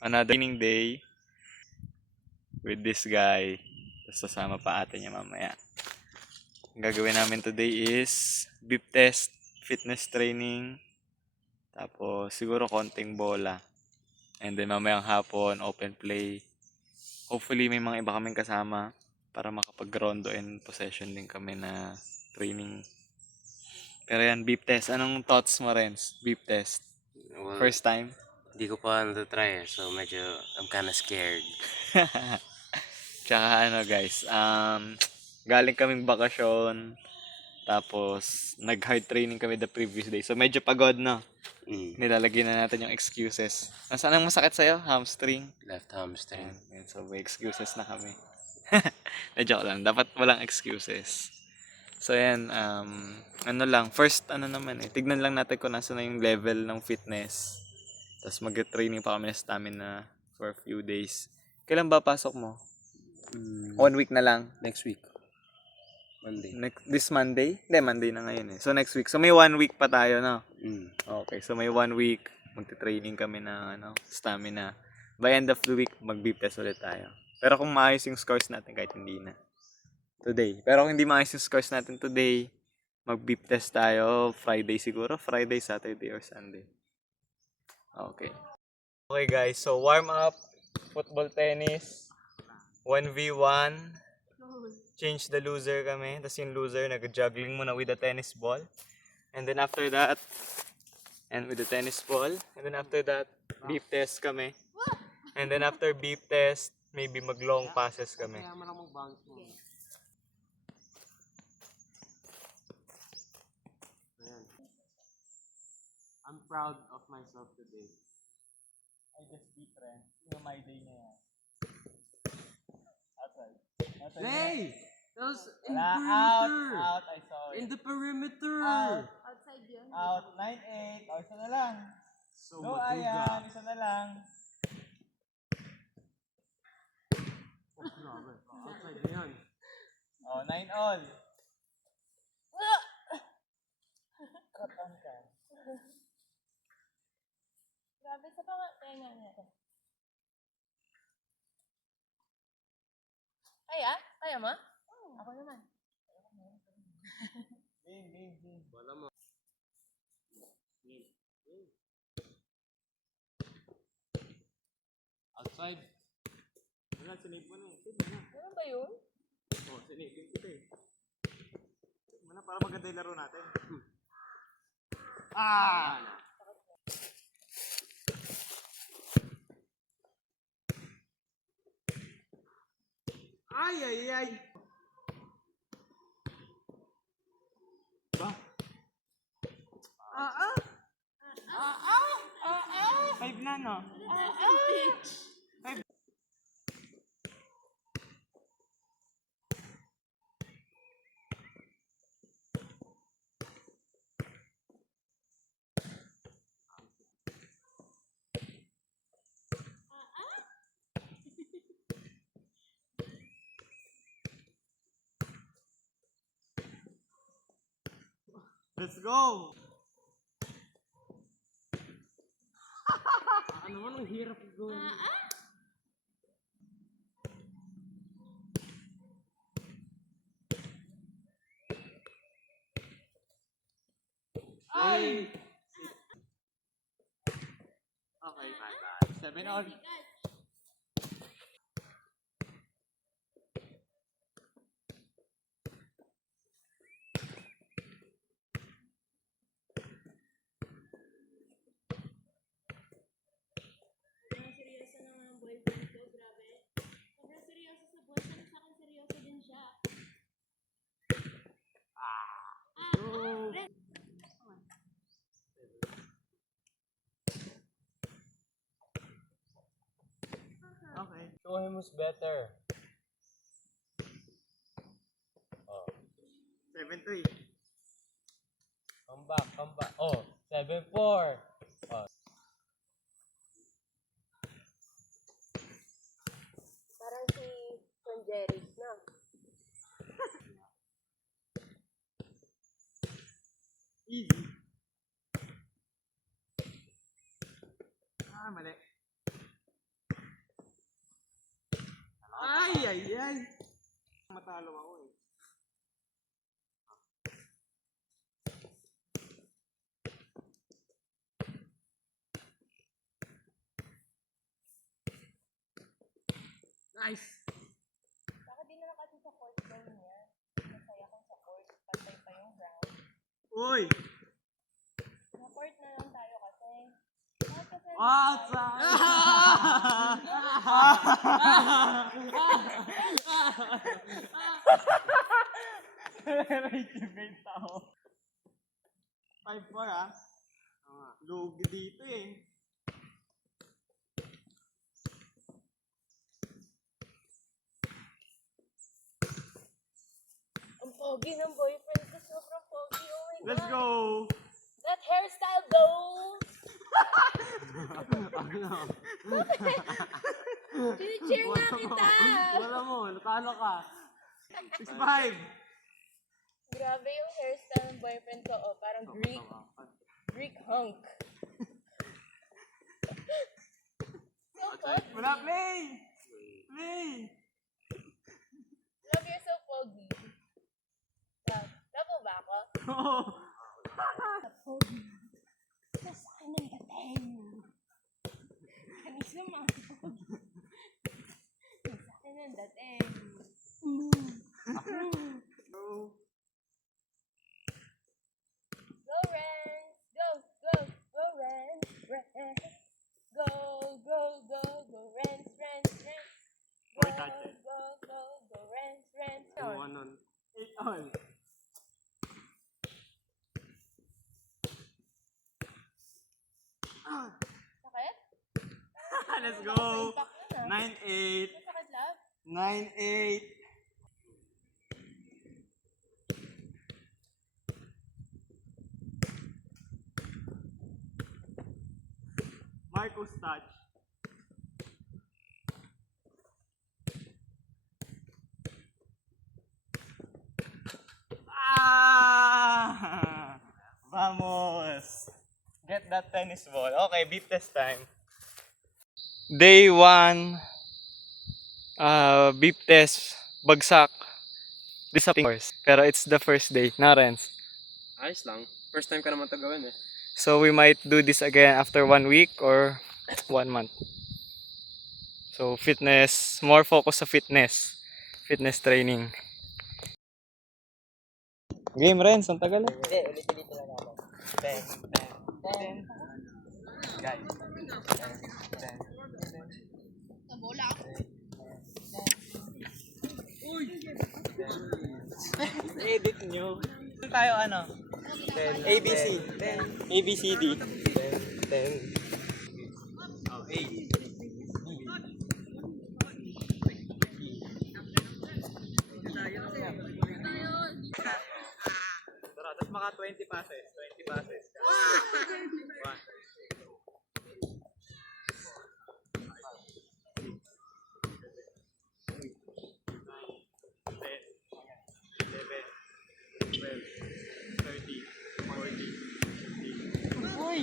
another training day with this guy. Tapos sasama pa ate niya mamaya. Ang gagawin namin today is beep test, fitness training, tapos siguro konting bola. And then mamayang hapon, open play. Hopefully may mga iba kaming kasama para makapag-rondo and possession din kami na training. Pero yan, beep test. Anong thoughts mo, Renz? Beep test. Well, First time? Hindi ko pa na-try so medyo I'm kinda scared. Tsaka guys, galing kaming bakasyon. Tapos, nag-hard training kami the previous day. So, medyo pagod na. Nilalagyan na natin yung excuses. Nasaan ang masakit sa'yo? Hamstring? Left hamstring. Ayan, so, may excuses na kami. Joke lang. Dapat walang excuses. So, yan. First, tignan lang natin kung nasa na yung level ng fitness. Tapos, mag-training pa kami ng stamina for a few days. Kailan ba pasok mo? 1 week na lang. Next week. Monday. This Monday? Hindi, Monday na ngayon eh. So, next week. So, may 1 week pa tayo, no? Okay. So, may 1 week. Magti-training kami ng stamina. By end of the week, mag-beep test ulit tayo. Pero kung maayos yung scores natin, kahit hindi na. Today. Pero kung hindi maayos yung scores natin today, mag-beep test tayo Friday siguro. Friday, Saturday, or Sunday. Okay. Okay guys, so warm up. Football, tennis. 1v1. Change the loser kami. Tapos yung loser, nag-juggling muna with the tennis ball. And then after that, and with the tennis ball. And then after that, beep test kami. And then after beep test, maybe mag-long passes kami. I'm proud of myself today. I just beat friends. My day na yan. Outside. Hey! That was in Wala, perimeter! out, I saw it. In the perimeter! Outside yun. Out, 9-8. O, isa na lang. So Go, maduga. Ayan. Isa na lang. Oh, grabe. Outside na yan. O, 9-all. Katan ka. Grabe sa tenga niya. Kaya mo? Ako naman. Game. Wala mo. Outside. Wala, sinave mo na eh. Save mo na. Ano ba yun? O, sinave din kita eh. Save mo na para maganda yung laro natin. Ay! Ba? 5 na, no? Let's go! Ano man ang hirap gawin? Ay! Okay, bye. 7-all. Seryoso naman ang boyfriend ko, grabe. Sobrang seryoso sa boyfriend, sa akin seryoso din siya. Okay. Show him who's better. 7-3. Come back. Oh, 7-4. Parang si Conjeris, no? Easy. Mali. Ay, ay, ay. Matalo ako eh. Nice. Baka di naman kasi sa court game niya. Masaya kung sa court, pantay pa yung ground. Uy. Sa court na lang tayo kasi. Lahat kasi Relate ako. 5-4 ah. Lugi dito eh. ang pogi ng boyfriend ko. Sobrang pogi. Oh my God. Let's go. That hairstyle though. Chini-cheer nga kita. Wala mo, natalo ka. 6-5. Grabe yung hairstyle ng boyfriend ko. Oh, parang Greek hunk. So pogi. Wala, play. Play. Love, you're so pogi. Love mo ba ako? Oo. Pogi. Nasa akin ng dating. Kanisa mga pogi. Nasa akin ng dating. Go, Rens! Go, go, go, Rens! Rens! Go, go, go, go, Rens, Rens, Rens! Go, Or touch it. go, go, go, Rens, Rens! One on. 8 on. Sakit? Let's go. Impact yun, ah. 9-8. Masakit, love? 9-8. Marcos touch. Ah! Vamos! Get that tennis ball. Okay, beep test time. Day 1, beep test, bagsak. Disappointing course. Pero it's the first day, na Renz. Ayos lang. First time ka naman ito gawin eh. So we might do this again after 1 week or 1 month. So fitness, more focus sa fitness. Fitness training. Game Renz, ang tagal eh. Hindi, ulit-ulit na natin. 10. Guys. Edit nyo. Tayo ano? ABC. ABCD. 10. Oh, 8. Tara, tapos maka 20 passes. 20 passes. 1, 2, 3, 4, 5, 6, 7, 8, 9, 10, 11, 12, 13, 14, 15. Uy!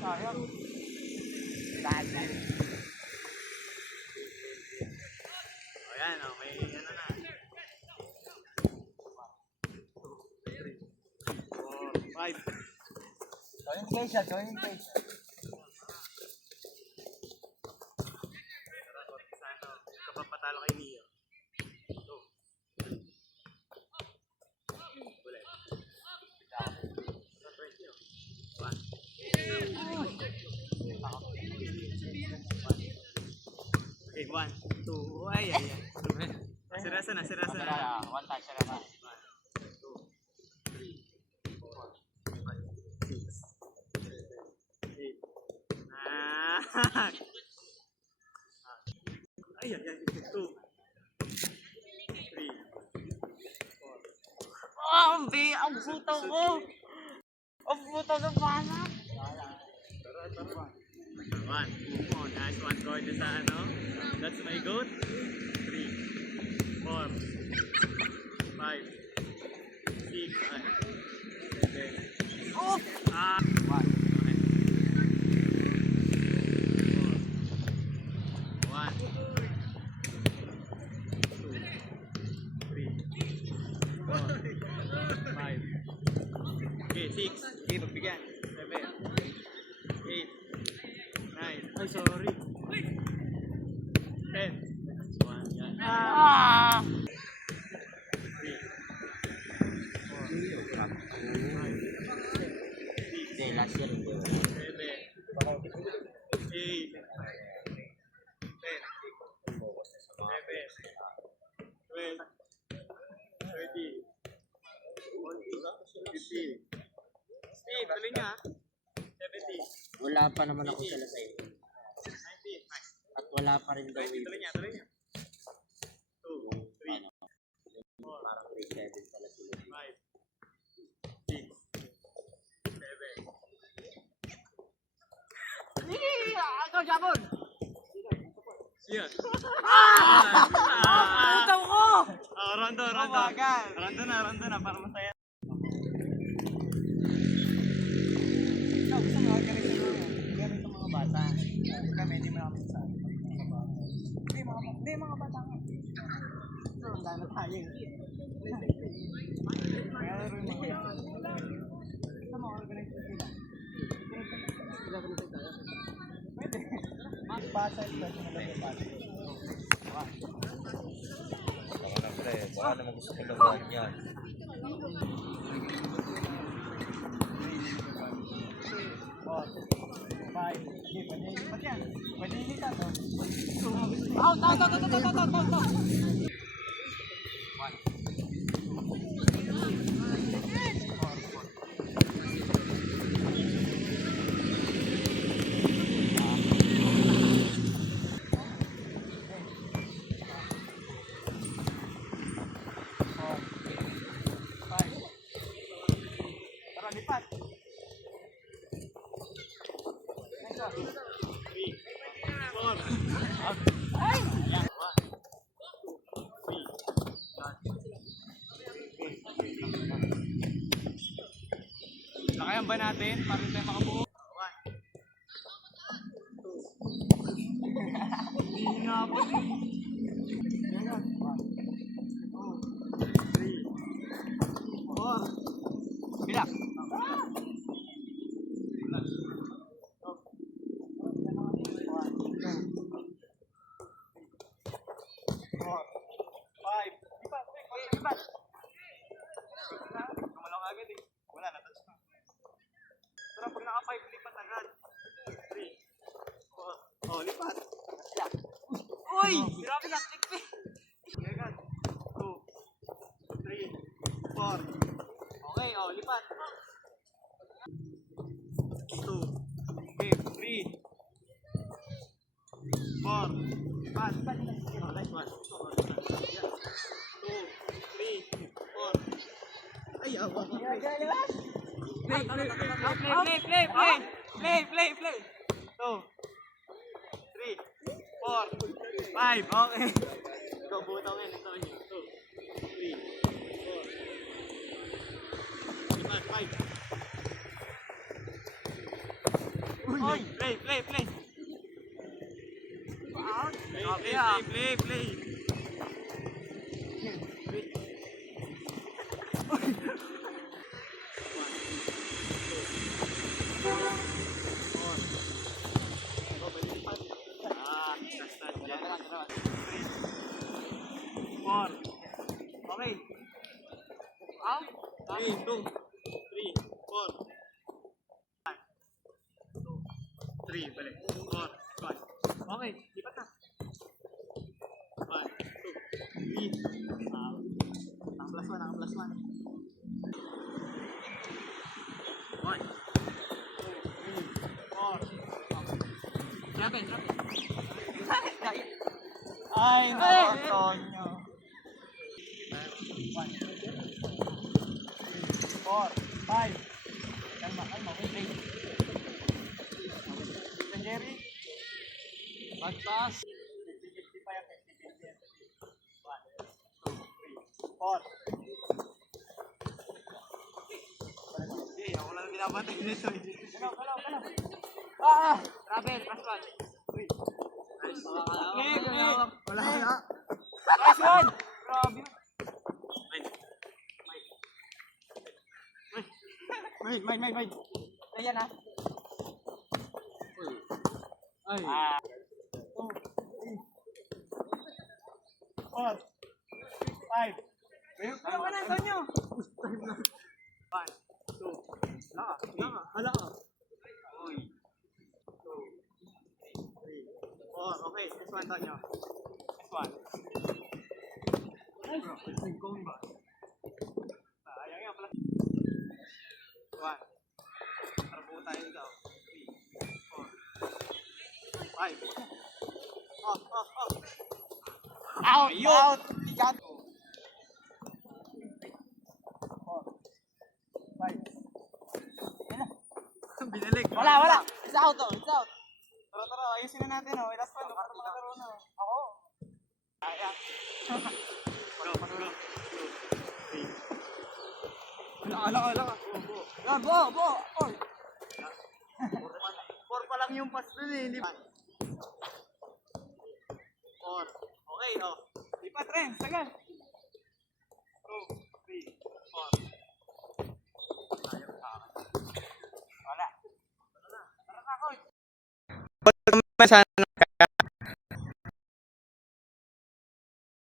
Sayang. O yan, o. May ano na. 5. Communication. Kapapatalo kay Neo. 2. Ulit. 1. Okay, 1, 2. Ay. Sirasa na. One touch na naman. 2, 3, 4. Ang puto ko! Ang puto ng bala! 1. Move on. Nice one. Corner sa ano. That's my goat. 3, 4, 5, 6, 7. Oof! 1. Okay. 4, 1, 2, 3, 4, 5, 6, 7, 8, 9, 10, 11, 12, 13, 14, 15. Ay, sorry. 10. Ah! Hindi, last year hindi. 7. 8. 10. 11. 12. 13. 15. Steve, tuloy niya. 17. Wala pa naman ako sila sa iyo. 19. At wala pa rin daw 20. Tuloy niya. 2. 3. parang grade 7 pala sila. 5. 6. 7. Ikaw, Jabon! Siya. Ito ko! Rondo. Rondo na, para masaya. Gusto mo ganito mga bata. Kami hindi mo namin sa Hindi mga bata nga. So, ang dami tayo. Meron mo yan. Gusto mo organize sila. Sila ba nasa tayo? Pwede. Basa ito. Baka naman gusto ko gawin yan. Lakayan ba natin? Para tayo makabuo. 1. 2. Hindi na ako. 3. 4. Bilak. Pero pag naka 5, lipat agad. 3. 4. Oh, lipat. Uy! Grabe na, tikpi! Agad. 2. 3. 4. Okay, oh, lipat. 2. Okay, 3. 4. Lipat. Oh, nice one. 2, 3, 4. Ay, awa ka. Play. 2, 3. Play. 4. 5. Okay. Ito, butawin. Ito, 2, 3, 4. Lipat, 5. Uy, play. Play. Okay. 3, 2, 3, 4. 3, balik. 4, 5. Okay, lipat na. 1, 2, 3. Naka plus 1. 1, 2, 3, 4. Drop it. Ay, nakatonyo. 1, 4, 5. Kalma. Wait. Jerry. Magtaas. 50 pa yan. 1, 2, 3, 4. Hindi, ako lang binabatay nito. Kalaw. Travel, plus 1. Nice. Wala ka. Nice one. Grabe. Main. Ayan ha. Ay. 4, 5. Ano ka na, Antonio? 1, 2, Hala ka. Uy. 2, 3, 4. Okay, next one, Tonyo. Next one. Sayang yan pala. 1. Para buo tayo dito. 3, 4, 5. Out! Ayun. Out! Yan! 5. Binalik. Wala. It's out to. It's out. Tara, ayusin na natin, oh. Last one, para makalaro na. Ako. Kaya. Go. 2, 3. Ala ka. Yan, bo. Oy. 4 pa lang yung pass dun eh. Hindi 4. Okay, oh. Lipat rin, sagal. 2, 3, 4. Sana